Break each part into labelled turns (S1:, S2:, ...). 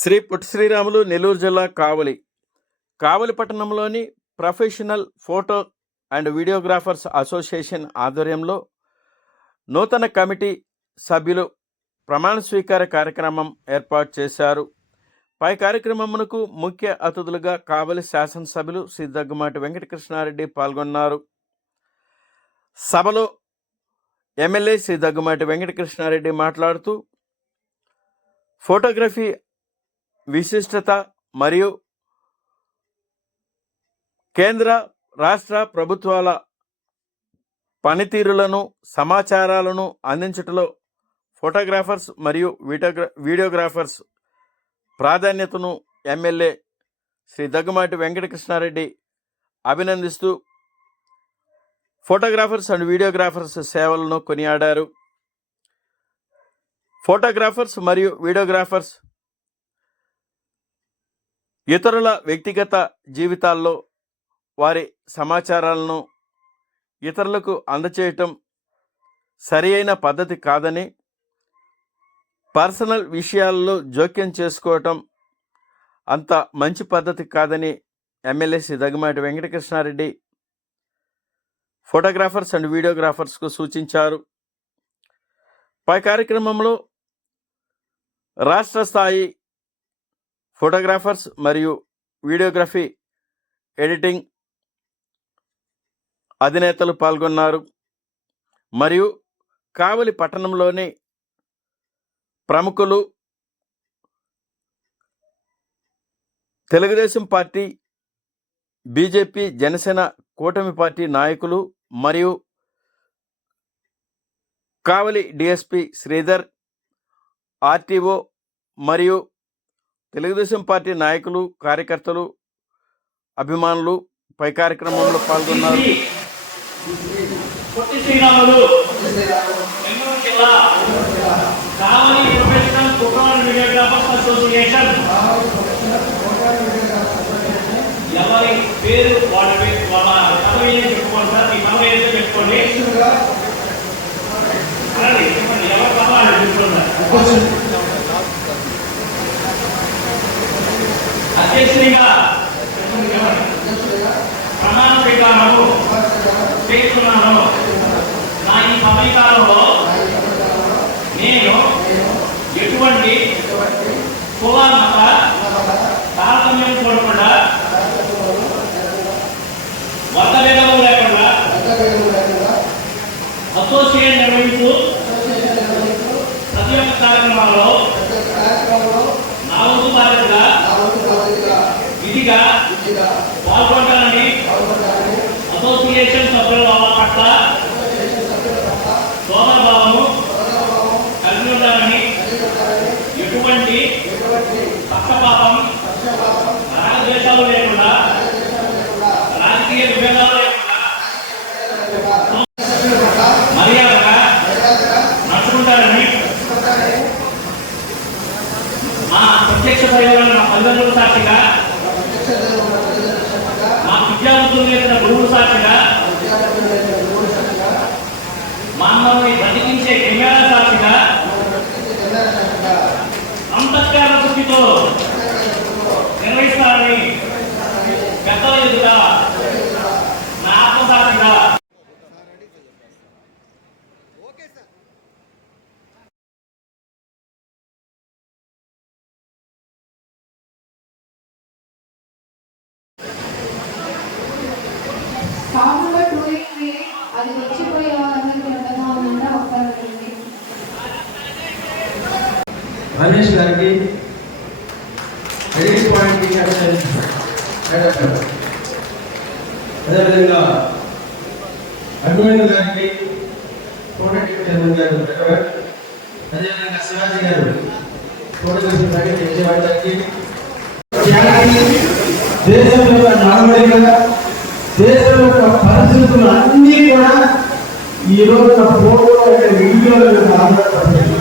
S1: శ్రీ పుట్టి శ్రీరాములు నెల్లూరు జిల్లా కావలి. కావలి పట్టణంలోని professional photo and videographers association ఆధ్వర్యంలో నూతన కమిటీ సభ్యులు ప్రమాణ స్వీకార కార్యక్రమం ఏర్పాటు చేశారు. పై కార్యక్రమమునకు ముఖ్య అతిథులుగా కావలి శాసనసభ్యులు శ్రీ దగ్గుమాటి వెంకటకృష్ణారెడ్డి పాల్గొన్నారు. సభలో ఎమ్మెల్యే శ్రీ దగ్గుమాటి వెంకటకృష్ణారెడ్డి మాట్లాడుతూ ఫోటోగ్రఫీ విశిష్టత మరియు కేంద్ర రాష్ట్ర ప్రభుత్వాల పనితీరులను సమాచారాలను అందించటంలో ఫోటోగ్రాఫర్స్ మరియు వీడియోగ్రా వీడియోగ్రాఫర్స్ ప్రాధాన్యతను ఎమ్మెల్యే శ్రీ దగ్గుమాటి వెంకటకృష్ణారెడ్డి అభినందిస్తూ ఫోటోగ్రాఫర్స్ అండ్ వీడియోగ్రాఫర్స్ సేవలను కొనియాడారు. ఫోటోగ్రాఫర్స్ మరియు వీడియోగ్రాఫర్స్ ఇతరుల వ్యక్తిగత జీవితాల్లో వారి సమాచారాలను ఇతరులకు అందచేయటం సరి అయిన పద్ధతి కాదని పర్సనల్ విషయాల్లో జోక్యం చేసుకోవటం అంత మంచి పద్ధతి కాదని MLA Shri Daggumati Venkatakrishnareddy photographers and వీడియోగ్రాఫర్స్కు సూచించారు. పై కార్యక్రమంలో రాష్ట్ర స్థాయి ఫోటోగ్రాఫర్స్ మరియు వీడియోగ్రఫీ ఎడిటింగ్ అధినేతలు పాల్గొన్నారు. మరియు కావలి పట్టణంలోని ప్రముఖులు తెలుగుదేశం పార్టీ బీజేపీ జనసేన కూటమి పార్టీ నాయకులు మరియు కావలి డిఎస్పి శ్రీధర్ ఆర్టీఓ మరియు తెలుగుదేశం పార్టీ నాయకులు కార్యకర్తలు అభిమానులు పై కార్యక్రమంలో పాల్గొన్నారు.
S2: పొట్టి శ్రీరాములు నెల్లూరు జిల్లా Kavali professional photo and videographers association ఎవరి పేరు వాళ్ళ పేరు వాళ్ళ పదవి ఏదో చెప్పుకోండి సార్ మీ పదవి ఏదో చెప్పుకోండి అలాగే చెప్పండి ఎవరి పదవి వాళ్ళు చెప్పుకోండి అధ్యక్షునిగా ప్రమాణ స్వీకారము చేస్తున్నాను. నా ఈ సమయకాలంలో నేను ఎటువంటి కులమత తారతమ్యం కోరకుండా వర్త భేదము లేకుండా అసోసియేట్ నిర్వహిస్తూ ప్రతి ఒక్క కార్యక్రమాల్లో నా వంతు బాధ్యతగా విధిగా పాల్గొంటానని అసోసియేషన్ సభ్యుల పట్ల సోదరభావము కలిగి ఉండాలని ఎటువంటి పక్షపాతం రాగద్వేషాలు లేకుండా రాజకీయ విభేదాలు లేకుండా మర్యాదగా నడుచుకుంటారని మా ప్రత్యక్ష దైవాలను మా తల్లిదండ్రుల సాక్షిగా మా విద్యార్థులు చేసిన సాక్షిగా మానవుని బతికించే కెమెరా సాక్షిగా అంతఃకార శుద్ధితో నిర్వహిస్తారని పెద్దల ఎదుట నా ఆత్మసాక్షిగా
S3: కాకుండా టూ ఇయర్స్ అది వచ్చిపోయే వాళ్ళందరికీ ఎంతగా ఉందంటే ఒకసారి
S4: రమేష్ గారికి ఎడిట్ పాయింట్ అదేవిధంగా అభిమన్యు గారికి చైర్మన్ గారు. అదేవిధంగా శివాజీ గారు ఫోటోగ్రఫీ యొక్క నడవడిక దేశం యొక్క పరిస్థితులు అన్నీ కూడా ఈ రోజు ఫోటో అంటే వీడియోల మీద ఆధారపడతాయి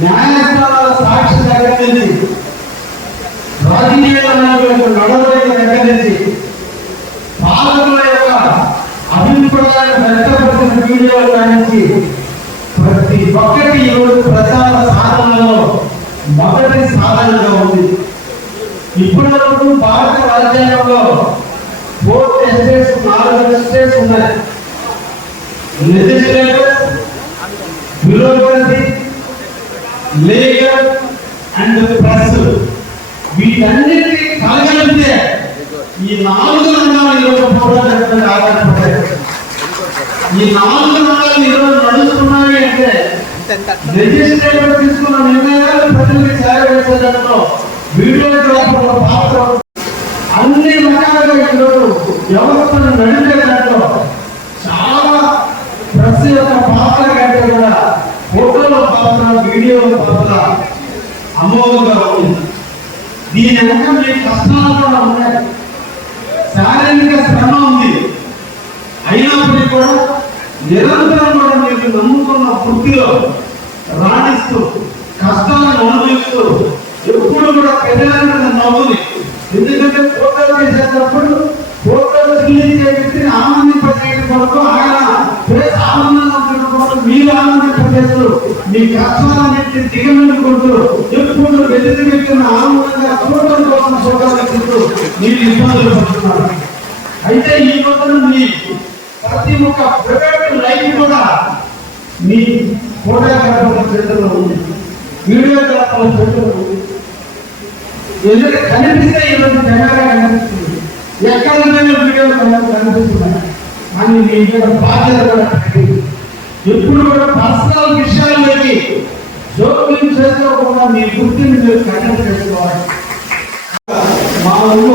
S4: న్యాయస్థానాల సాక్షి దగ్గర నుంచి రాజకీయ నాయకులకు నడవడిక దగ్గర నుంచి పాలకుల యొక్క అభిప్రాయాన్ని వ్యక్తపరిచిన వీడియోల నుంచి ప్రతి ఒక్కటి ఈరోజు ప్రచార సాధనలో మొదటి సాధనగా ఉంది. ఇప్పటి వరకు భారత రాజ్యాంగంలో ఫోర్ ఎస్టేట్స్ నాలుగు ఎస్టేట్స్ ఉన్నాయి legislator bureaucracy legal and press వీటన్నిటికీ కలగలిపితే ఈ నాలుగు రంగాలు ఈరోజు పోరాటం ఆధారపడ్డాయి ఈ నాలుగు రంగాలు ఈరోజు నడుస్తున్నాయి అంటే లెజిస్లేటర్ తీసుకున్న నిర్ణయాలు ప్రజలకు చేరవేసేదాంట్లో వీడియోగ్రాఫర్ల పాత్ర అన్ని రకాలుగా ఈరోజు వ్యవస్థను నడిపే దాంట్లో చాలా ప్రెస్ యొక్క పాత్ర కంటే కూడా ఫోటోల పాత్ర వీడియోల పాత్ర అమోఘంగా ఉంది. దీని వెనక మీ కష్టాలు కూడా ఉన్నాయి. శారీరక శ్రమ ఉంది. అయినప్పటికీ కూడా నిరంతరం కూడా మీరు నమ్ముకున్న వృత్తిలో రాణిస్తూ కష్టాలను అనుభవిస్తూ ఎప్పుడు కూడా ప్రజలందరూ ఎందుకంటే ఫోటోలు చేసేటప్పుడు ఫోటోలు చెల్లించే వ్యక్తిని ఆనందింపజేయడం కొరకు ఆయన ఫేస్ ఆనందంగా ఉండడం కొరకు మీరు ఆనందింపజేస్తారు మీ కష్టాలన్నింటినీ దిగమిందుకుంటూ ఎప్పుడు ఎదుటి వ్యక్తిని ఆనందంగా చూడడం కోసం చూడాలనుకుంటూ మీరు ఇబ్బందులు పడుతున్నారు. అయితే ఈ రోజున మీ ప్రతి ఒక్క ప్రైవేట్ లైఫ్ కూడా మీ ఫోటోగ్రాఫర్ల చేతుల్లో ఉంది వీడియోగ్రాఫర్ల చేతుల్లో ఉంది. ఎందుకంటే కనిపిస్తే ఈరోజు కెమెరా కనిపిస్తుంది. ఎక్కడ వీడియో కనిపిస్తున్నాయి కానీ మీ మీద బాధ్యత కూడా ఎప్పుడు కూడా పర్సనల్ విషయాల్లోకి జోక్యం చేసుకోకుండా మీ గుర్తిని మీరు కండక్ట్ చేసుకోవాలి.
S5: మా ఊళ్ళో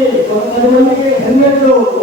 S4: 여기 전문가님들에게 백렬로